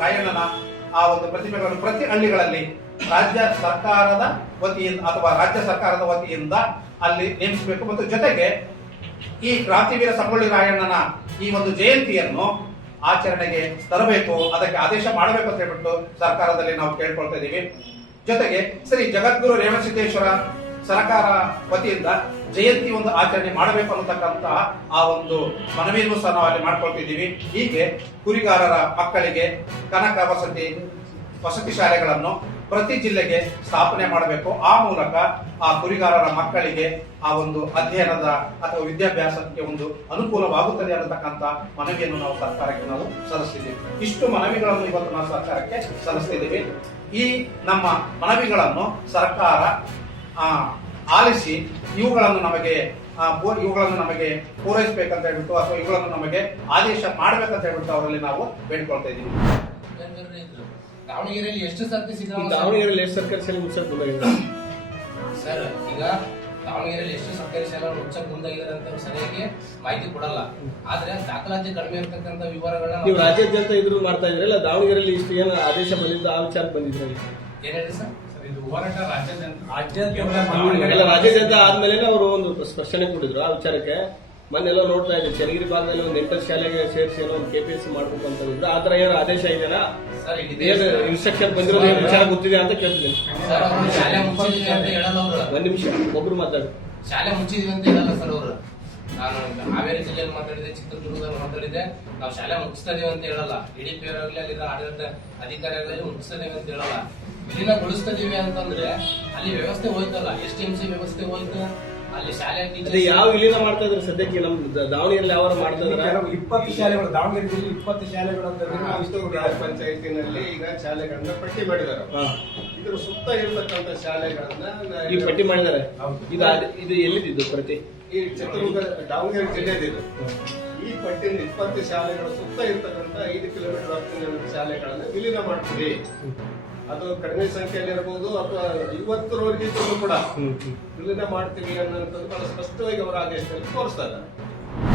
ರಾಯಣ್ಣನ ಆ ಒಂದು ಪ್ರತಿಭೆಗಳನ್ನು ಪ್ರತಿ ಹಳ್ಳಿಗಳಲ್ಲಿ ರಾಜ್ಯ ಸರ್ಕಾರದ ವತಿಯಿಂದ ಅಥವಾ ರಾಜ್ಯ ಸರ್ಕಾರದ ವತಿಯಿಂದ ಅಲ್ಲಿ ನೇಮಿಸಬೇಕು. ಮತ್ತು ಜೊತೆಗೆ ಈ ಕ್ರಾಂತಿವೀರ ಸಂಗೊಳ್ಳಿ ರಾಯಣ್ಣನ ಈ ಒಂದು ಜಯಂತಿಯನ್ನು ಆಚರಣೆಗೆ ತರಬೇಕು, ಅದಕ್ಕೆ ಆದೇಶ ಮಾಡಬೇಕು ಅಂತ ಹೇಳ್ಬಿಟ್ಟು ಸರ್ಕಾರದಲ್ಲಿ ನಾವು ಕೇಳ್ಕೊಳ್ತಾ ಇದ್ದೀವಿ. ಜೊತೆಗೆ ಶ್ರೀ ಜಗದ್ಗುರು ರೇವಣಸಿದ್ದೇಶ್ವರ ಸರ್ಕಾರ ವತಿಯಿಂದ ಜಯಂತಿ ಒಂದು ಆಚರಣೆ ಮಾಡಬೇಕು ಅನ್ನತಕ್ಕಂತಹ ಆ ಒಂದು ಮನವಿಯನ್ನು ಸಹ ನಾವು ಅಲ್ಲಿ ಮಾಡ್ಕೊಳ್ತಿದ್ದೀವಿ. ಹೀಗೆ ಕುರಿಗಾರರ ಮಕ್ಕಳಿಗೆ ಕನಕ ವಸತಿ ಶಾಲೆಗಳನ್ನು ಪ್ರತಿ ಜಿಲ್ಲೆಗೆ ಸ್ಥಾಪನೆ ಮಾಡಬೇಕು. ಆ ಮೂಲಕ ಆ ಕುರಿಗಾರರ ಮಕ್ಕಳಿಗೆ ಆ ಒಂದು ಅಧ್ಯಯನದ ಅಥವಾ ವಿದ್ಯಾಭ್ಯಾಸಕ್ಕೆ ಒಂದು ಅನುಕೂಲವಾಗುತ್ತದೆ ಅನ್ನತಕ್ಕಂಥ ಮನವಿಯನ್ನು ನಾವು ಸರ್ಕಾರಕ್ಕೆ ನಾವು ಸಲ್ಲಿಸ್ತಿದ್ದೀವಿ. ಇಷ್ಟು ಮನವಿಗಳನ್ನು ಇವತ್ತು ನಾವು ಸರ್ಕಾರಕ್ಕೆ ಸಲ್ಲಿಸ್ತಿದ್ದೀವಿ. ಈ ನಮ್ಮ ಮನವಿಗಳನ್ನು ಸರ್ಕಾರ ಆಲಿಸಿ ಇವುಗಳನ್ನು ನಮಗೆ ಪೂರೈಸಬೇಕಂತ ಹೇಳ್ಬಿಟ್ಟು ಅಥವಾ ಇವುಗಳನ್ನು ನಮಗೆ ಆದೇಶ ಮಾಡಬೇಕಂತ ಹೇಳ್ಬಿಟ್ಟು ಅವರಲ್ಲಿ ನಾವು ಬೇಡ್ಕೊಳ್ತಾ ಇದ್ದೀವಿ. ದಾವಣಗೆರೆಯಲ್ಲಿ ಎಷ್ಟು ಸರ್ತಿ ದಾವಣಗೆರೆಯಲ್ಲಿ ಎಷ್ಟು ಸರ್ಕಾರಿ ಶಾಲೆ ಮುಚ್ಚಕ್ ಮುಂದಾಗಿದೆ ಸರ್? ಈಗ ದಾವಣಗೆರೆಯಲ್ಲಿ ಎಷ್ಟು ಸರ್ಕಾರಿ ಶಾಲೆ ಮುಚ್ಚಕ್ ಮುಂದಾಗಿದ್ದಾರೆ ಅಂತ ಸರಿಯಾಗಿ ಮಾಹಿತಿ ಕೊಡಲ್ಲ. ಆದ್ರೆ ದಾಖಲಾತಿ ಕಡಿಮೆ ಇರ್ತಕ್ಕಂಥ ವಿವರಗಳನ್ನ ನೀವು ರಾಜ್ಯಾದ್ಯಂತ ಇದ್ರು ಮಾಡ್ತಾ ಇದ್ರಲ್ಲ, ದಾವಣಗೆರೆಯಲ್ಲಿ ಇಷ್ಟು ಏನು ಆದೇಶ ಬಂದಿದ್ದು ಆ ವಿಚಾರಕ್ಕೆ ಬಂದಿದ್ರಲ್ಲಿ ಏನ್ ಹೇಳಿ ಸರ್? ಇದು ಹೋರಾಟ ರಾಜ್ಯಾದ್ಯಂತ ಆದ್ಮೇಲೆ ಅವರು ಒಂದು ಸ್ಪಷ್ಟನೆ ಕೊಟ್ಟಿದ್ರು ಆ ವಿಚಾರಕ್ಕೆ. ಮೊನ್ನೆಲ್ಲ ನೋಡ್ತಾ ಇದ್ದೀವಿ ಚನ್ನಗಿರಿ ಭಾಗದಲ್ಲಿ ಒಂದು 8 ಶಾಲೆಗೆ ಸೇರಿಸಿ ಏನೋ ಒಂದು KPSC ಮಾಡ್ಬೇಕು ಅಂತ ಇದ್ರು. ಆ ತರ ಏನೋ ಆದೇಶ ಇದೆಯಾ ಸರ್? ಇನ್ಸ್ಟ್ರಕ್ಷನ್ ಬಂದಿರೋದು ವಿಚಾರ ಗೊತ್ತಿದೆ ಅಂತ ಕೇಳ್ತೀನಿ. ಶಾಲೆ ಮುಚ್ಚಿದ್ವಿ ಅಂತ ಹೇಳಲ್ಲ ಅವರು. ಒಂದ್ ನಿಮಿಷ ಒಬ್ರು ಮಾತಾಡಿ. ಶಾಲೆ ಮುಚ್ಚಿದ್ವಿ ಅಂತ ಹೇಳಲ್ಲ ಸರ್ ಅವರು. ನಾನು ಹಾವೇರಿ ಜಿಲ್ಲೆಯಲ್ಲಿ ಮಾತಾಡಿದೆ, ಚಿತ್ರದುರ್ಗದಲ್ಲಿ ಮಾತಾಡಿದೆ. ನಾವು ಶಾಲೆ ಮುಚ್ಚಿಸ್ತಾ ಇದೀವಿ ಅಂತ ಹೇಳಲ್ಲ. DDP ಅವರಾಗ್ಲಿ ಅಲ್ಲಿರೋ ಆಡಳಿತ ಅಧಿಕಾರಿಗಳಲ್ಲಿ ಮುಚ್ಚಿಸ್ತಾ ಇದೀವಿ ಅಂತ ಹೇಳಲ್ಲ. ವಿಲೀನಗೊಳಿಸ್ತಾ ಇದೀವಿ ಅಂತಂದ್ರೆ ಅಲ್ಲಿ ವ್ಯವಸ್ಥೆ ಹೋಯ್ತಲ್ಲ, STMC ವ್ಯವಸ್ಥೆ ಹೋಯ್ತು, ಅಲ್ಲಿ ಶಾಲೆ ಯಾವ ವಿಲೀನ ಮಾಡ್ತಾ ಇದ್ರೆ ಸದ್ಯಕ್ಕೆ ನಮ್ ದಾವಣಗೆರೆಯಲ್ಲಿ ಯಾವ ಮಾಡ್ತಾ ಇದ್ರೆ 20 ಶಾಲೆಗಳು ದಾವಣಗೆರೆ ಜಿಲ್ಲೆ 20 ಶಾಲೆಗಳು ಅಂತ ಪಂಚಾಯತಿನಲ್ಲಿ ಈಗ ಶಾಲೆಗಳನ್ನ ಪಟ್ಟಿ ಮಾಡಿದ್ದಾರೆ. ಇದ್ರ ಸುತ್ತ ಇರತಕ್ಕಂತ ಶಾಲೆಗಳನ್ನ ಈ ಪಟ್ಟಿ ಮಾಡಿದ್ದಾರೆ. ಇದು ಎಲ್ಲಿದ್ದು ಪ್ರತಿ ಈ ಚಿತ್ರದುರ್ಗ ದಾವಣಗೆರೆ ಜಿಲ್ಲೆದಿದೆ. ಈ ಪಟ್ಟಿಯಿಂದ 20 ಶಾಲೆಗಳ ಸುತ್ತ ಇರ್ತಕ್ಕಂಥ 5 ಕಿಲೋಮೀಟರ್ ವ್ಯಾಪ್ತಿಯ ಶಾಲೆಗಳನ್ನ ವಿಲೀನ ಮಾಡ್ತೀವಿ. ಅದು ಕಡಿಮೆ ಸಂಖ್ಯೆಯಲ್ಲಿ ಇರಬಹುದು ಅಥವಾ 50ರವರೆಗೆ ಕೂಡ ವಿಲೀನ ಮಾಡ್ತೀವಿ ಅನ್ನೋಂಥದ್ದು ಬಹಳ ಸ್ಪಷ್ಟವಾಗಿ ಅವರ ಆದೇಶದಲ್ಲಿ ತೋರಿಸ್ತಾರೆ.